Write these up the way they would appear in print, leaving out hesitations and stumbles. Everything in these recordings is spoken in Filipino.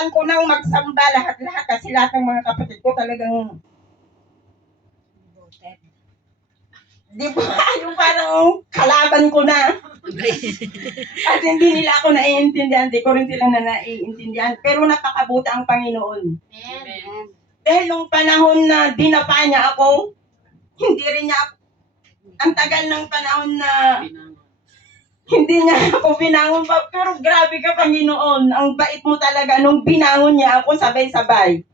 nakalimutan ko nang magsamba lahat-lahat kasi lahat ng mga kapatid ko talagang, di ba, yung parang kalaban ko na. At hindi nila ako naiintindihan, di ko rin sila na naiintindihan. Pero nakakabuti ang Panginoon. Amen. Dahil nung panahon na dinapa niya ako, hindi rin niya, ang tagal ng panahon na hindi niya ako binangon pa. Pero grabe ka, Panginoon. Ang bait mo talaga nung binangon niya ako sabay-sabay.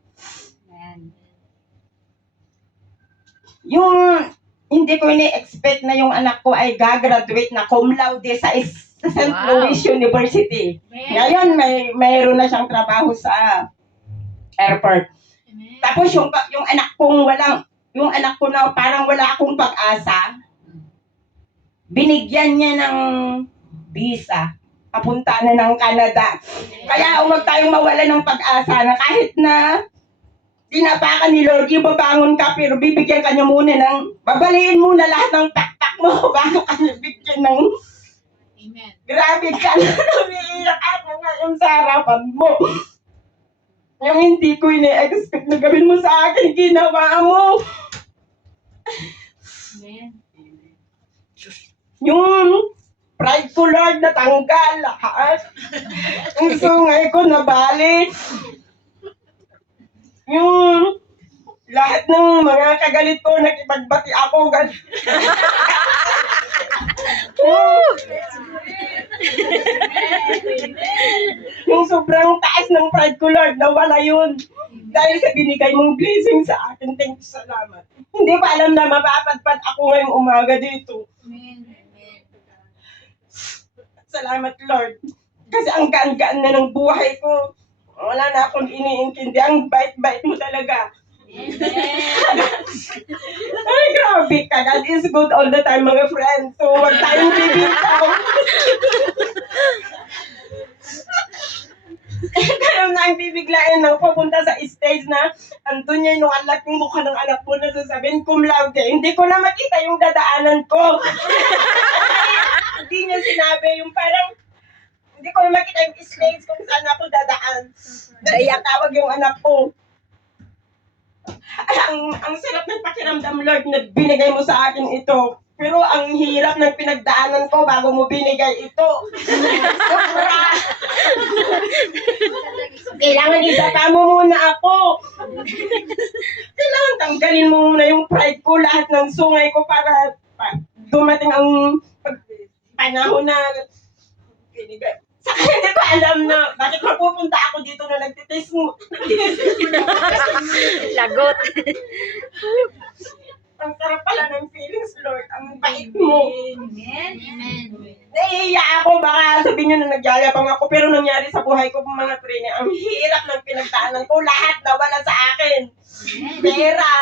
Yung hindi ko ini-expect na yung anak ko ay gagraduate na cum laude sa St. Louis University. Ngayon, mayroon na siyang trabaho sa airport. Tapos yung anak ko na parang wala akong pag-asa, binigyan niya ng visa. Papunta na ng Canada. Kaya huwag tayong mawala ng pag-asa na kahit na dinapakan ni Lord, ibabangon ka, pero bibigyan ka niya muna ng, babaliin muna lahat ng taktak mo bago ka niya bigyan ng, Amen. grabe ka na, umiiyak ako ngayon sa harapan mo. Yung hindi ko ini-expect na gawin mo sa akin, ginawa mo. Amen. Yung pride ko, Lord, natanggal lahat. Yung sungay ko nabali. Yung lahat ng mga kagalit ko, nakipagbati ako. Yung sobrang taas ng pride ko, Lord, nawala yun. Dahil sa binigay mong blessing sa akin. Thank you, salamat. Hindi pa alam na mapapadpad ako ngayong umaga dito. Amen. Salamat, Lord. Kasi ang gaan-gaan na ng buhay ko. Wala na akong iniintindi. Ang bait-bait mo talaga. Ay, grabe ka. God is good all the time, mga friends. So, huwag tayong bibitaw. Kaya na ang bibiglain ng pupunta sa stage na andun niya yung alaking mukha ng anak ko na sasabihin cum laude. Hindi ko na makita yung dadaanan ko. Hindi niya sinabi yung parang hindi ko na makita yung stage kung saan ako dadaan. Dahil tawag yung anak ko. Ang sarap ng pakiramdam, Lord, na binigay mo sa akin ito. Pero ang hirap ng pinagdaanan ko bago mo binigay ito. Sobra. Kailangan idapa mo muna ako. Kailangan tanggalin mo muna yung pride ko, lahat ng sungay ko para dumating ang panahon na binigay. Saka hindi ko alam na bakit mapupunta ako dito na nagtitest mo. Lagot. Ang sarap pala ng feelings, Lord. Ang bait mo. Amen. Naiiyak ako, baka sabihin nyo na nagyayabang ako, pero nangyari sa buhay ko mga training, ang hirap ng pinagdaanan ko, lahat nawala sa akin. Pera,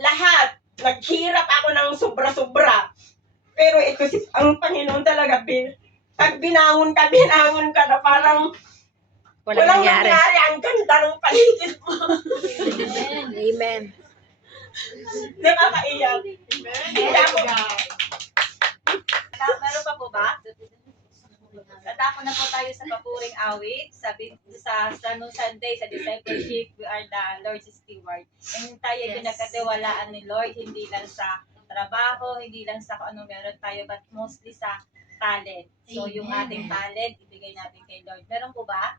lahat. Naghirap ako ng sobra-sobra. Pero ito, ang Panginoon talaga, pag binangon ka na parang walang nangyari. Ang ganda ng paligid mo. Amen. Nakakaiyak. Meron pa po ba? Tatako na po tayo sa papuring awit. Nung Sunday, sa discipleship, we are the Lord's steward. And tayo pinagkatiwalaan ni Lord, hindi lang sa trabaho, hindi lang sa kung anong meron tayo, but mostly sa talent. So, yung ating talent, ibigay natin kay Lord. Meron po ba?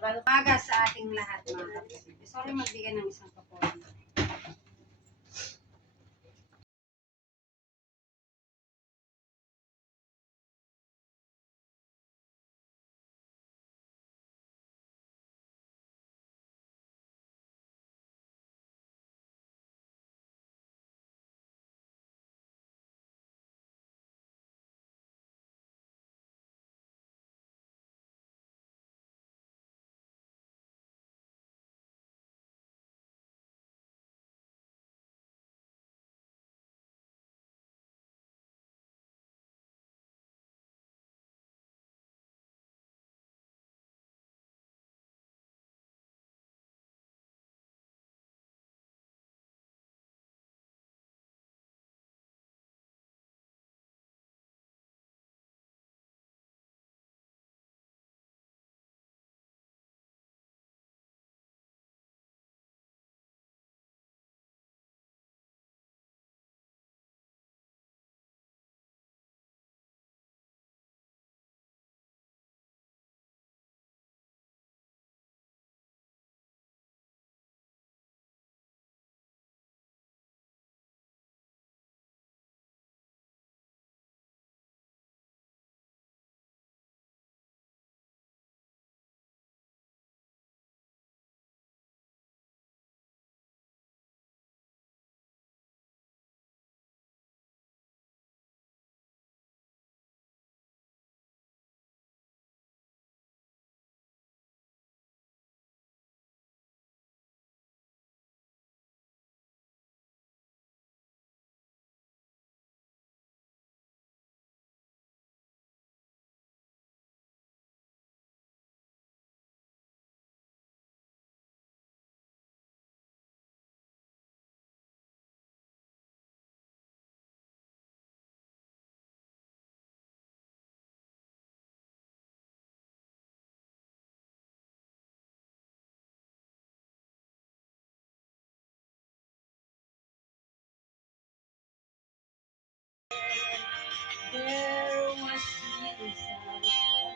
Umaga sa ating lahat, mga kapatid. Sorry magbigay ng isang papuri.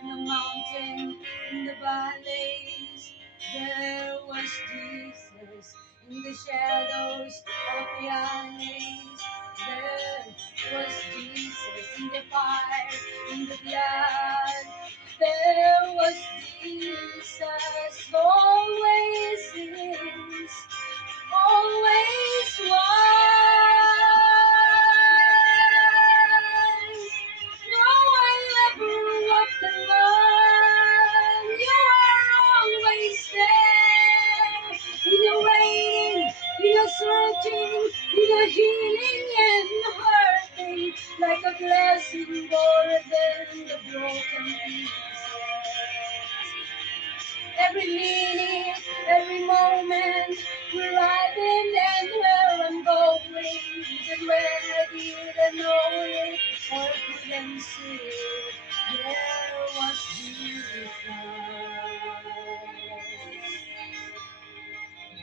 the mountain, in the valleys, there was Jesus. In the shadows of the alleys, there was Jesus. In the fire, in the blood, there was Jesus. Always is, always was. No one ever walked alone. You are always there. In your waiting, in your searching, in your healing and hurting, like a blessing more than the broken pieces. Every minute, every moment, where I've been and where I'm going, even when I didn't know it or couldn't see it, there was Jesus.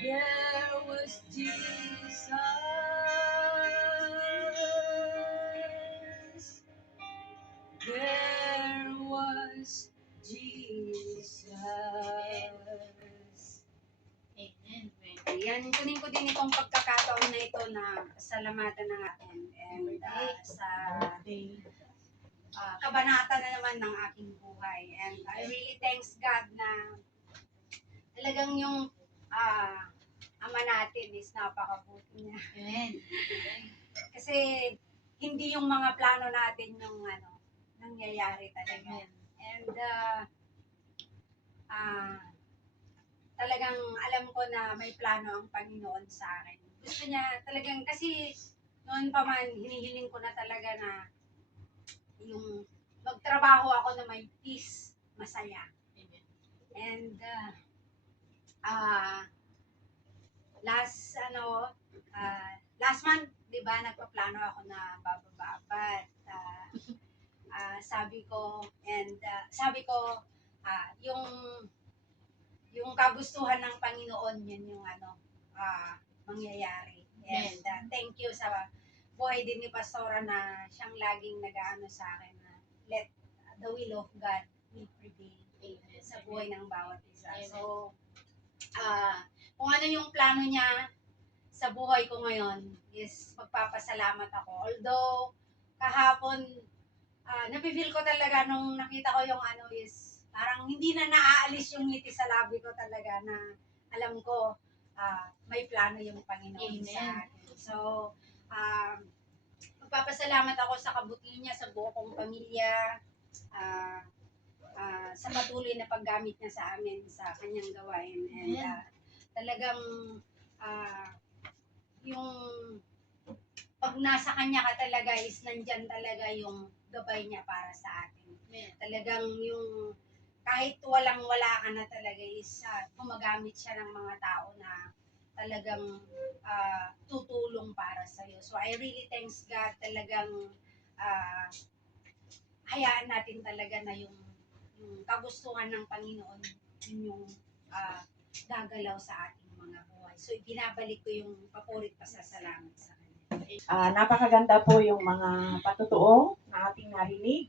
There was Jesus. There was Jesus. Amen. Yan, kunin ko din itong pagkakataon na ito na salamatan ng atin and sa kabanata na naman ng aking buhay. And I really thanks God na talagang yung ama natin is napakabuti niya. Amen. Kasi hindi yung mga plano natin yung nangyayari talaga. And talagang alam ko na may plano ang Panginoon sa akin. Gusto niya talagang, kasi noon pa man, hinihiling ko na talaga na yung magtrabaho ako na may peace, masaya. And last month, di ba, nagpaplano ako na bababa. But sabi ko, yung kagustuhan ng Panginoon, yun yung mangyayari. And thank you sa buhay din ni Pastora na siyang laging nag-aano sa akin na let the will of God will prevail sa buhay ng bawat isa. So, kung ano yung plano niya sa buhay ko ngayon is magpapasalamat ako. Although, kahapon, napifeel ko talaga nung nakita ko yung is parang hindi na naaalis yung ngiti sa labi ko talaga na alam ko may plano yung Panginoon sa akin. So, magpapasalamat ako sa kabuti niya sa buo kong pamilya, sa patuloy na paggamit niya sa amin sa kanyang gawain. And talagang yung pag nasa kanya ka talaga is nandyan talaga yung gabay niya para sa atin. Talagang yung kahit walang-wala ka na talaga is gumagamit siya ng mga tao na talagang tutulong para sa'yo. So I really thanks God, talagang hayaan natin talaga na yung kagustuhan ng Panginoon yun yung gagalaw sa ating mga buhay. So ibinabalik ko yung papurit pasasalamat sa Kanya. Napakaganda po yung mga patutuo na ating narinig.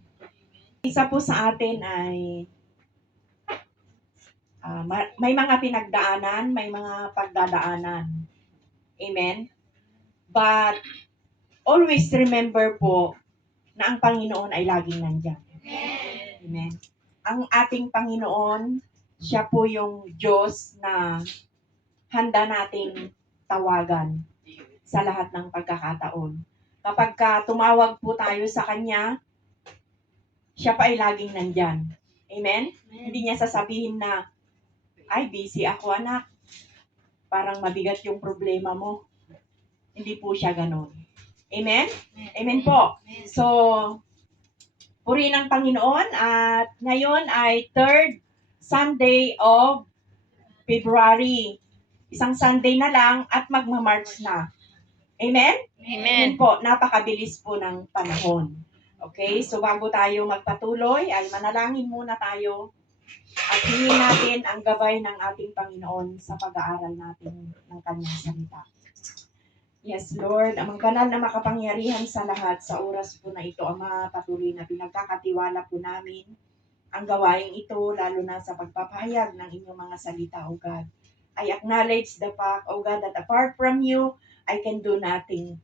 Isa po sa atin ay may mga pinagdaanan, may mga pagdadaanan. Amen? But always remember po na ang Panginoon ay laging nandyan. Amen? Ang ating Panginoon, siya po yung Diyos na handa nating tawagan sa lahat ng pagkakataon. Kapag tumawag po tayo sa Kanya, siya pa ay laging nandyan. Amen? Hindi niya sasabihin na, ay, busy ako anak. Parang mabigat yung problema mo. Hindi po siya ganun. Amen? Amen po. So, purihin ang Panginoon at ngayon ay 3rd Sunday of February. Isang Sunday na lang at magma-March na. Amen? Amen po. Napakabilis po ng panahon. Okay? So bago tayo magpatuloy, ay manalangin muna tayo at hingin natin ang gabay ng ating Panginoon sa pag-aaral natin ng Kanyang salita. Yes, Lord, amang banal na makapangyarihan sa lahat sa oras po na ito, Ama, patuloy na pinagkakatiwala po namin ang gawaing ito, lalo na sa pagpapahayag ng inyong mga salita, O God. I acknowledge the fact, O God, that apart from you, I can do nothing.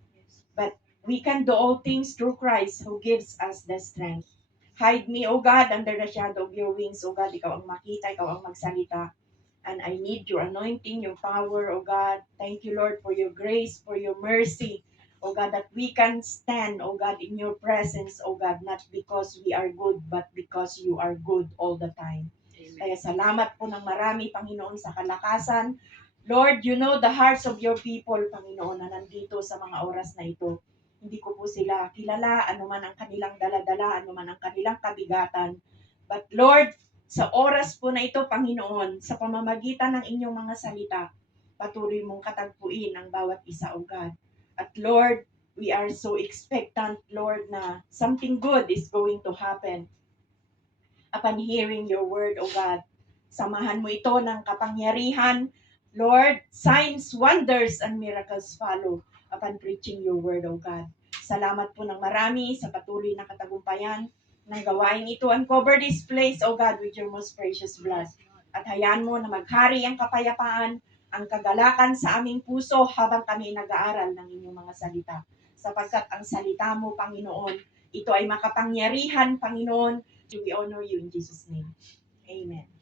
But we can do all things through Christ who gives us the strength. Hide me, O God, under the shadow of your wings, O God. Ikaw ang makita, ikaw ang magsalita. And I need your anointing, your power, O God. Thank you, Lord, for your grace, for your mercy, O God, that we can stand, O God, in your presence, O God, not because we are good, but because you are good all the time. Kaya salamat po ng marami, Panginoon, sa kalakasan. Lord, you know the hearts of your people, Panginoon, na nandito sa mga oras na ito. Hindi ko po sila kilala, anuman ang kanilang daladala, anuman ang kanilang kabigatan. But Lord, sa oras po na ito, Panginoon, sa pamamagitan ng inyong mga salita, patuloy mong katagpuin ang bawat isa, O God. At Lord, we are so expectant, Lord, na something good is going to happen upon hearing your word, O God. Samahan mo ito ng kapangyarihan. Lord, signs, wonders, and miracles follow upon preaching your word, O God. Salamat po ng marami sa patuloy na katagumpayan ng gawain ito. Uncover this place, O God, with your most precious blood. At hayaan mo na maghari ang kapayapaan, ang kagalakan sa aming puso habang kami nag-aaral ng inyong mga salita. Sapagkat ang salita mo, Panginoon, ito ay makapangyarihan, Panginoon. We honor you in Jesus' name. Amen.